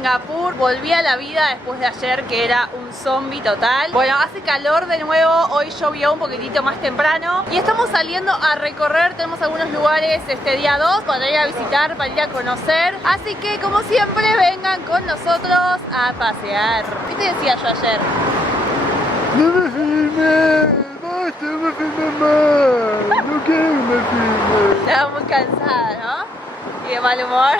Singapur. Volví a la vida después de ayer, que era un zombie total. Bueno, hace calor de nuevo. Hoy llovió un poquitito más temprano y estamos saliendo a recorrer. Tenemos algunos lugares este día 2 para ir a visitar, para ir a conocer. Así que, como siempre, vengan con nosotros a pasear. ¿Qué te decía yo ayer? No me filmes, basta, no me filmes más. No quiero que me filmes. Estaba muy cansada, ¿no? Y de mal humor.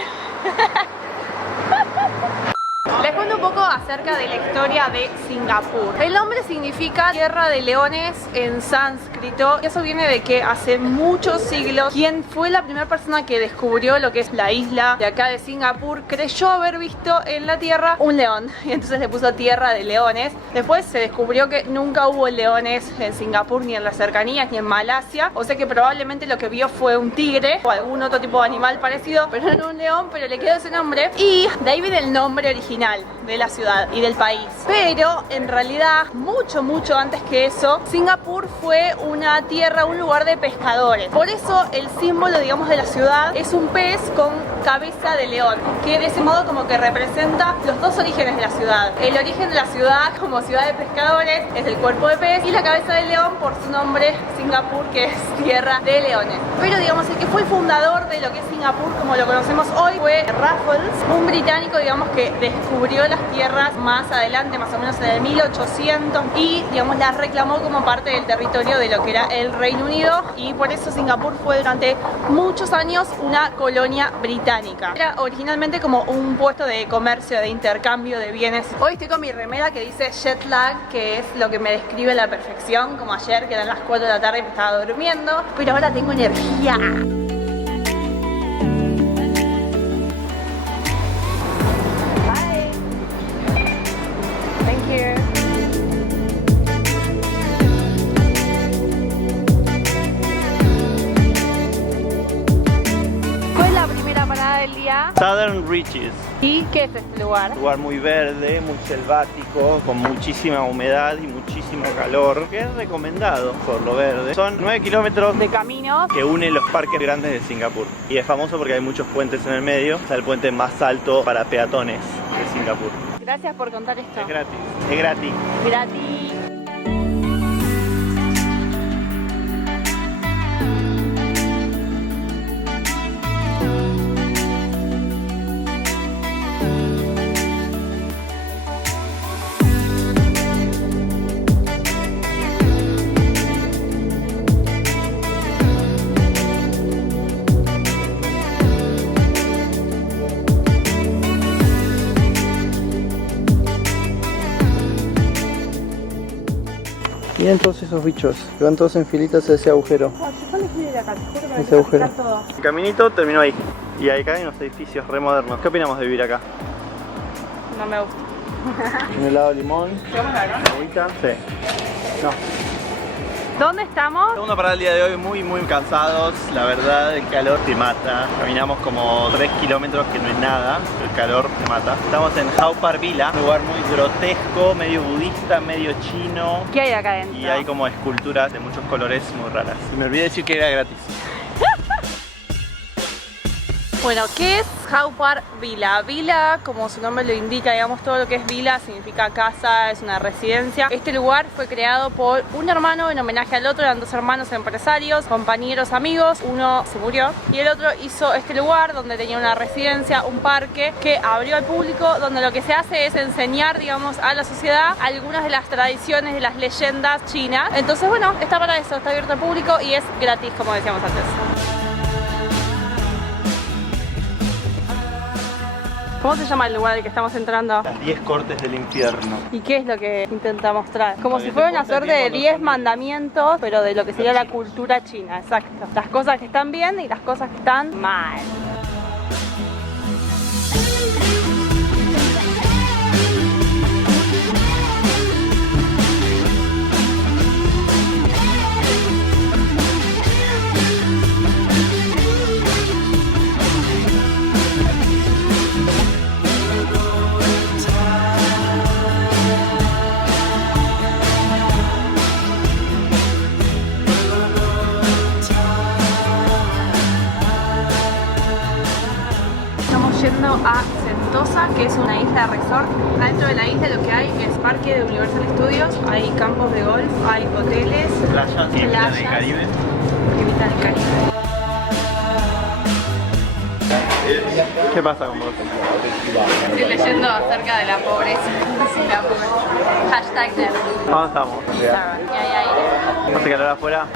Les cuento un poco acerca de la historia de Singapur. El nombre significa tierra de leones en sánscrito. Eso viene de que hace muchos siglos, quien fue la primera persona que descubrió lo que es la isla de acá de Singapur, creyó haber visto en la tierra un león. Y entonces le puso tierra de leones. Después se descubrió que nunca hubo leones en Singapur, ni en las cercanías, ni en Malasia. O sea que probablemente lo que vio fue un tigre o algún otro tipo de animal parecido, pero no un león, pero le quedó ese nombre. Y de ahí viene el nombre original de la ciudad y del país. Pero en realidad, mucho antes que eso, Singapur fue una tierra, un lugar de pescadores. Por eso el símbolo, digamos, de la ciudad es un pez con cabeza de león, que de ese modo como que representa los dos orígenes de la ciudad. El origen de la ciudad como ciudad de pescadores es el cuerpo de pez, y la cabeza de león por su nombre Singapur, que es tierra de leones. Pero digamos, el que fue el fundador de lo que es Singapur como lo conocemos hoy fue Raffles, un británico, digamos, que descubrió las tierras más adelante, más o menos en el 1800, y digamos las reclamó como parte del territorio de lo que era el Reino Unido, y por eso Singapur fue durante muchos años una colonia británica. Era originalmente como un puesto de comercio, de intercambio de bienes. Hoy estoy con mi remera que dice jet lag, que es lo que me describe a la perfección, como ayer que eran las 4 de la tarde y me estaba durmiendo, pero ahora tengo energía. Southern Reaches. ¿Y qué es este lugar? Un lugar muy verde, muy selvático, con muchísima humedad y muchísimo calor, que es recomendado por lo verde. Son 9 kilómetros de caminos que unen los parques grandes de Singapur. Y es famoso porque hay muchos puentes en el medio. Es el puente más alto para peatones de Singapur. Gracias por contar esto. Es gratis. Es gratis. Gratis. Miren todos esos bichos, que van todos en filitas a ese agujero. Ese agujero. El caminito terminó ahí. Y acá hay unos edificios re modernos. ¿Qué opinamos de vivir acá? No me gusta. Un helado de limón. Agüita. Sí. No. ¿Dónde estamos? Segundo para el día de hoy, muy cansados. La verdad, el calor te mata. Caminamos como 3 kilómetros, que no es nada. El calor te mata. Estamos en Haw Par Villa, un lugar muy grotesco, medio budista, medio chino. ¿Qué hay acá adentro? Y hay como esculturas de muchos colores muy raras. Y me olvidé decir que era gratis. Bueno, ¿qué es Haw Par Villa? Villa, como su nombre lo indica, digamos, todo lo que es villa significa casa, es una residencia. Este lugar fue creado por un hermano en homenaje al otro. Eran dos hermanos empresarios, compañeros, amigos. Uno se murió y el otro hizo este lugar donde tenía una residencia, un parque que abrió al público, donde lo que se hace es enseñar, digamos, a la sociedad algunas de las tradiciones, de las leyendas chinas. Entonces, bueno, está para eso, está abierto al público y es gratis, como decíamos antes. ¿Cómo se llama el lugar al que estamos entrando? Las 10 cortes del infierno. ¿Y qué es lo que intenta mostrar? Como si fuera una suerte de 10 mandamientos, pero de lo que sería la cultura china, exacto. Las cosas que están bien y las cosas que están mal. llegando a Sentosa, que es una isla resort. Adentro de la isla lo que hay es parque de Universal Studios, hay campos de golf, hay hoteles, Playas y Vista del Caribe. y Vista del Caribe. ¿Qué pasa con vos? Estoy leyendo acerca de la pobreza en Singapur. Hashtag never. ¿Dónde estamos? Y hay aire. ¿Hace calor afuera?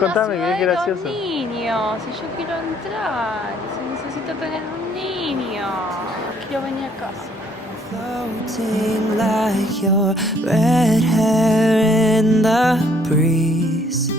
Contame, qué gracioso. Niños, si yo quiero entrar, si necesito tener un niño, quiero venir a casa. Floating like your red hair in the breeze.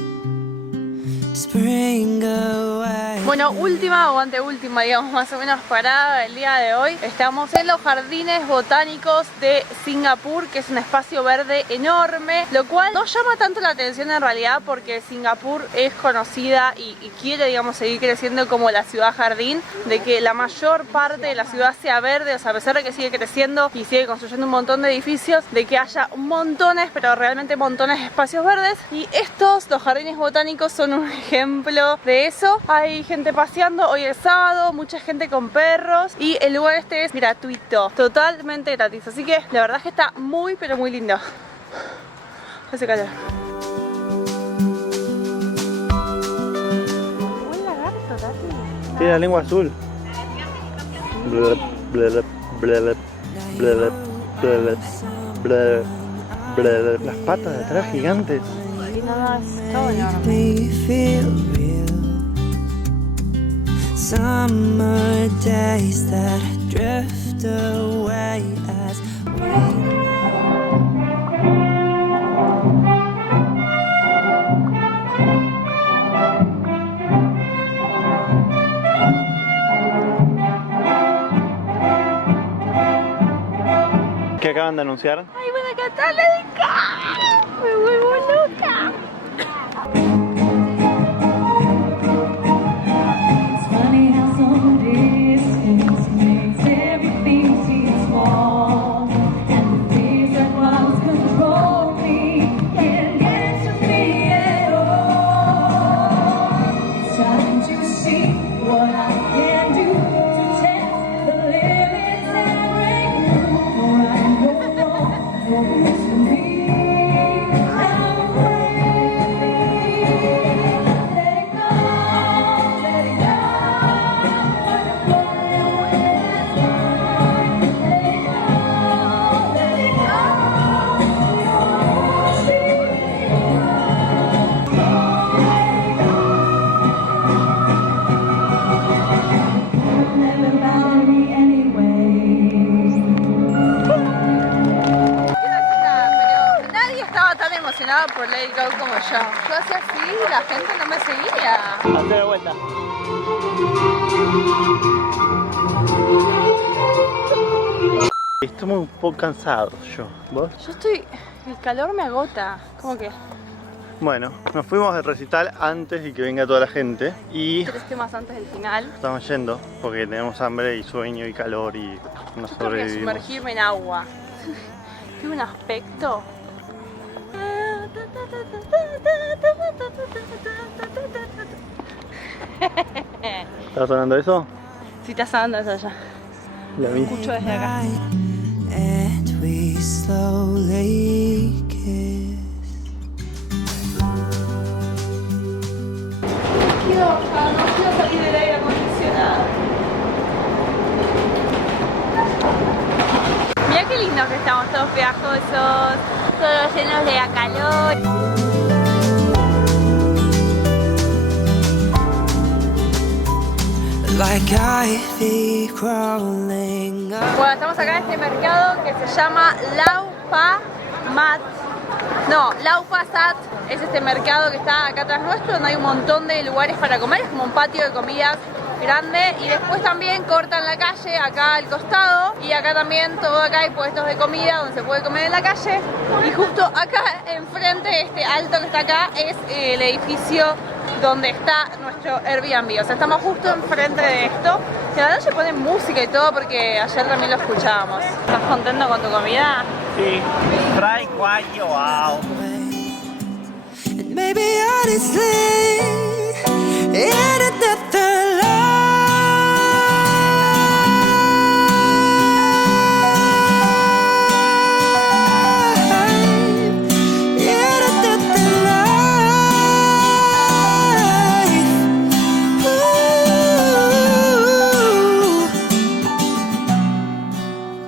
Spring away. Bueno, última o anteúltima, digamos, más o menos parada del día de hoy. Estamos en los jardines botánicos de Singapur, que es un espacio verde enorme, lo cual no llama tanto la atención en realidad porque Singapur es conocida y quiere, digamos, seguir creciendo como la ciudad jardín, de que la mayor parte de la ciudad sea verde, o sea, a pesar de que sigue creciendo y sigue construyendo un montón de edificios, de que haya montones, pero realmente montones de espacios verdes. Y estos, los jardines botánicos, son un ejemplo de eso. Hay gente paseando hoy es sábado, mucha gente con perros y el lugar este es gratuito, totalmente gratis, así que la verdad es que está muy pero muy lindo. Hace calor. Buen lagarto, Tati. Tiene la lengua azul. Blep, blep, blep, blep, blep, blep, blep. Las patas de atrás gigantes. Y nada, es todo enorme. Me feel real. Summer days that drift away as we. ¿Qué acaban de anunciar? ¡Ay, van a cantar la de K! ¡Me vuelvo loca! Por Let It Go como yo. Yo hacía así y la gente no me seguía. Hazte de vuelta. Estoy un poco cansado yo. ¿Vos? Yo estoy... el calor me agota. ¿Cómo que? Bueno, nos fuimos del recital antes de que venga toda la gente y 3 temas antes del final. estamos yendo porque tenemos hambre y sueño y calor y no Yo tengo que sobrevivimos. sumergirme en agua. Tiene un aspecto. ¿Estás sonando eso? Si estás sonando eso ya. La vi. Escucho desde acá. And we slowly kiss. No quiero salir del aire acondicionado. Mira qué lindo que estamos, todos pegajosos, todos llenos de calor. Like ivy crawling up. Bueno, estamos acá en este mercado que se llama Lau Pa Mat. No, Lau Pa Sat es este mercado que está acá atrás nuestro, donde hay un montón de lugares para comer, es como un patio de comidas grande. Y después también cortan la calle acá al costado. Y acá también, todo acá hay puestos de comida donde se puede comer en la calle. Y justo acá enfrente, este alto que está acá, es el edificio donde está nuestro Airbnb. O sea, estamos justo enfrente de esto. Y a la noche ponen música y todo porque ayer también lo escuchábamos. ¿Estás contento con tu comida? Sí. Fry guayo, wow. And maybe honestly